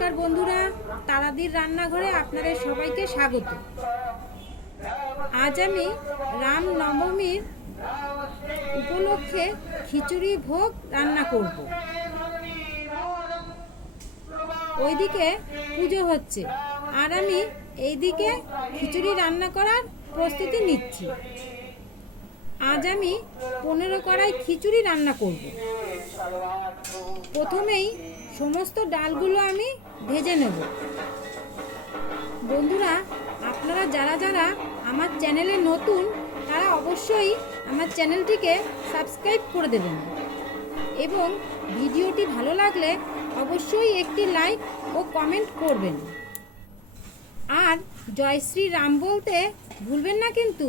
নমস্কার বন্ধুরা, তারাদির রান্নাঘরে আপনাদের সবাইকে স্বাগত। আজ আমি রাম নবমীর উপলক্ষে খিচুড়ি ভোগ রান্না করব। ওইদিকে পুজো হচ্ছে, আর আমি এইদিকে খিচুড়ি রান্না করার প্রস্তুতি নিচ্ছি। আজ আমি পনেরো কড়াই খিচুড়ি রান্না করব। প্রথমেই সমস্ত ডালগুলো আমি ভেজে নেব। বন্ধুরা, আপনারা যারা যারা আমার চ্যানেলে নতুন, তারা অবশ্যই আমার চ্যানেলটিকে সাবস্ক্রাইব করে দেবেন। এবং ভিডিওটি ভালো লাগলে অবশ্যই একটি লাইক ও কমেন্ট করবেন। আর জয়শ্রী রাম বলতে ভুলবেন না কিন্তু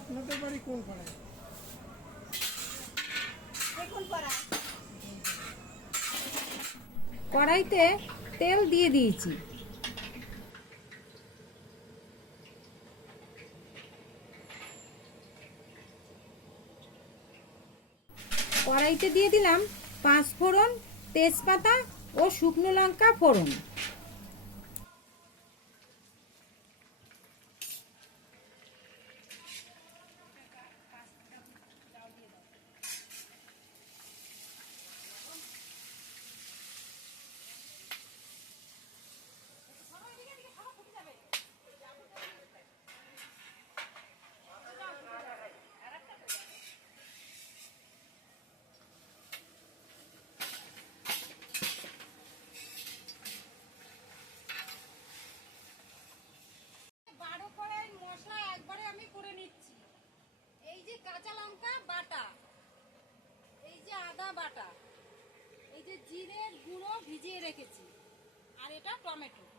আপনাদের বাড়ি কোন পাড়ায়? কড়াইতে তেল দিয়ে দিয়েছি। কড়াইতে দিয়ে দিলাম পাঁচ ফোড়ন তেজপাতা ও শুকনো লঙ্কা ফোড়ন বারো কড়াই মশলা একবারে আমি করে নিচ্ছি এই যে কাঁচা লঙ্কা বাটা এই যে আদা বাটা এই যে জিরের গুঁড়ো ভিজিয়ে রেখেছি আর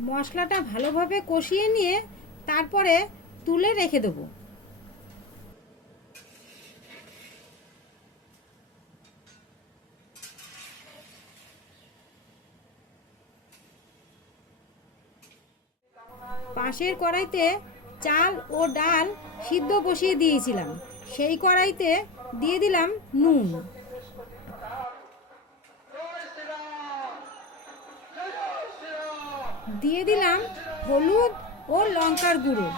মশলাটা ভালোভাবে কষিয়ে নিয়ে তারপরে তুলে রেখে দেবো। পাশের কড়াইতে চাল ও ডাল সিদ্ধ বসিয়ে দিয়েছিলাম। সেই কড়াইতে দিয়ে দিলাম নুন। দিয়ে দিলাম হলুদ ও লঙ্কার গুঁড়ো।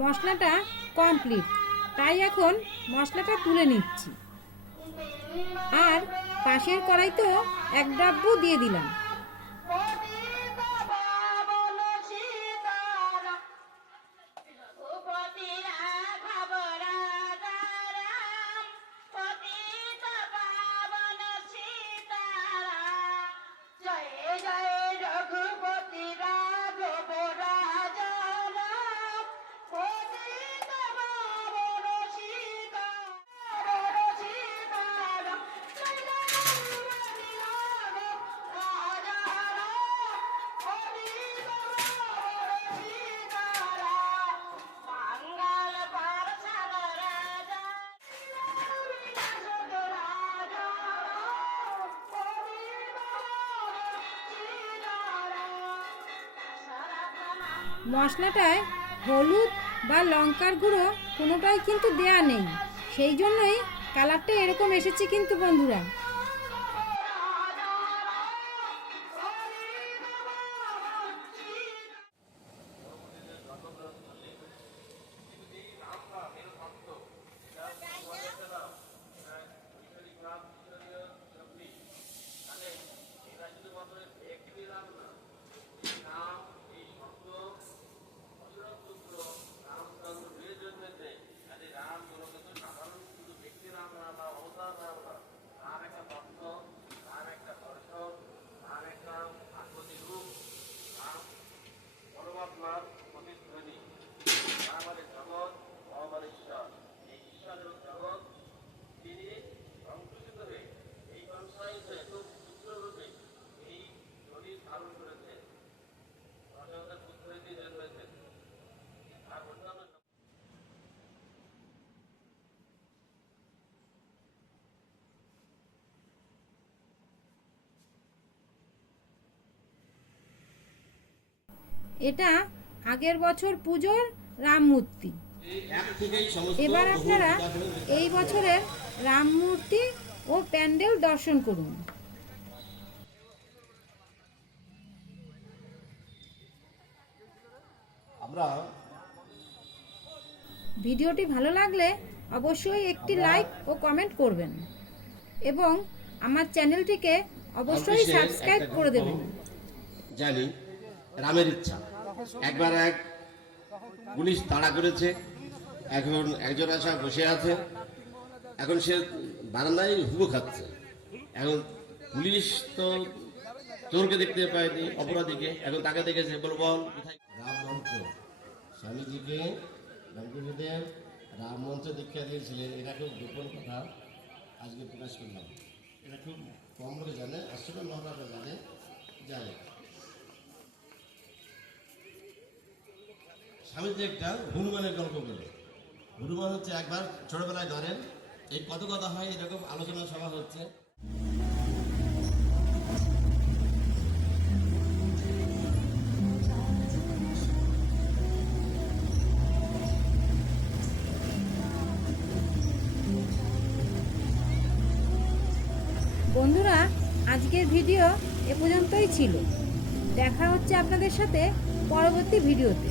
মশলাটা কমপ্লিট। তাই এখন মশলাটা তুলে নিচ্ছি। আর পাশের কড়াইতেও এক ডাব্বু দিয়ে দিলাম। মশলাটায় হলুদ বা লঙ্কার গুঁড়ো কোনোটাই কিন্তু দেয়া নেই। সেই জন্যই কালারটা এরকম এসেছে কিন্তু বন্ধুরা। এটা আগের বছর পুজোর রাম মূর্তি। এবার আপনারা এই বছরের রাম মূর্তি ও প্যান্ডেল দর্শন করুন। আমরা ভিডিওটি ভালো লাগলে অবশ্যই একটি লাইক ও কমেন্ট করবেন এবং আমার চ্যানেলটিকে অবশ্যই সাবস্ক্রাইব করে দেবেন। জানি। রামের ইচ্ছা। একবার এক পুলিশ তাড়া করেছে এখন একজন আসা বসে আছে এখন সে বারান্দায় হুবো খাচ্ছে। এখন পুলিশ তো চোরকে দেখতে পায়নি অপরাধীকে। এখন তাকে দেখেছে বল বল কোথায়? রাম মন্ত্র। স্বামীজিকে রামকৃষ্ণদেব রাম মন্ত্র দীক্ষা দিয়েছিলেন। এটা খুব গোপন কথা। আজকে প্রকাশ করলাম। এটা খুব কম লোকে জানে আসলে মহারাজা জানে। জানে স্বামীজি একটা হনুমানের গল্প বলে। হনুমান হচ্ছে একবার ছোটবেলায় ধরেন, এই কত কথা হয় এরকম আলোচনা সভা হচ্ছে। বন্ধুরা, আজকের ভিডিও এ পর্যন্তই ছিল। দেখা হচ্ছে আপনাদের সাথে পরবর্তী ভিডিওতে।